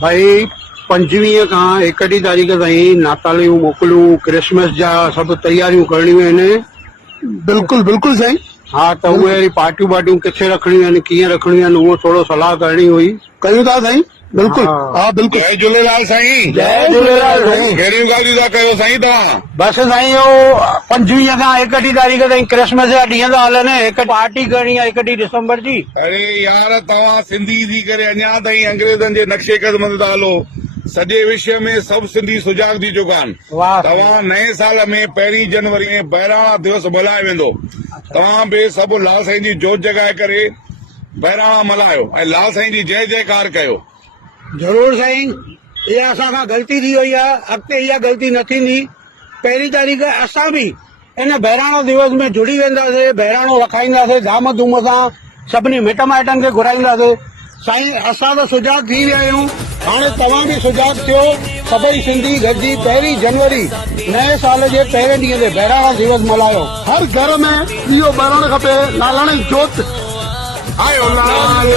भाई 25 खां 31 तारीख़ ताईं नातालियूं मोकलूं क्रिसमस जा सभु तयारियूं करणियूं आहिनि। बिल्कुल बिल्कुल साईं। हाँ त उहे पार्टियूं वार्टियूं किथे रखणियूं आहिनि, कीअं रखणियूं आहिनि, उहो थोरो सलाह करणी हुई। कयूं था साईं। बिल्कुल हाँ बिल्कुल। जय झूलेलाल साईं। जय झूलेलाल साईं। कहिड़ियूं ॻाल्हियूं था कयो साईं तव्हां? बस साईं इहो 25 खां 31 तारीख़ ताईं क्रिसमस जा ॾींहं था हलनि। हिकु पार्टी करणी आहे 31 दिसंबर जी। अरे यार तव्हां सिंधी थी करे अञा ताईं अंग्रेज़नि जे नक्शे कदम था हलो। सॼे विश्व में सभु सिंधी सुजाॻ थी चुका आहिनि। वाह। तव्हां नए साल में 1 जनवरी में बहिराणा दिवस मल्हायो वेंदो। तव्हां बि सभु लाल साईं जी जोत जॻाए करे बहिराणा मल्हायो ऐं लाल साईं जी जय जयकार कयो। जरूर साईं, इहा असां खां ग़लती थी वई आहे, अॻिते इहा ग़लती न थींदी। 1 तारीख़ असां बि इन बहिराणो दिवस में जुड़ी वेंदासीं, बहिराणो रखाईंदासीं धाम धूम सां, सभिनी मिट माइटनि खे घुराईंदासीं। साईं असां त सुजाॻ थी विया आहियूं, हाणे तव्हां बि सुजाॻ थियो। सभई सिंधी गॾिजी 1 जनवरी नए साल जे पहिरें ॾींहं ते बहिराणा दिवस मल्हायो। हर घर में इहो ॿारणु खपे लालण जी जोत। आयो लाल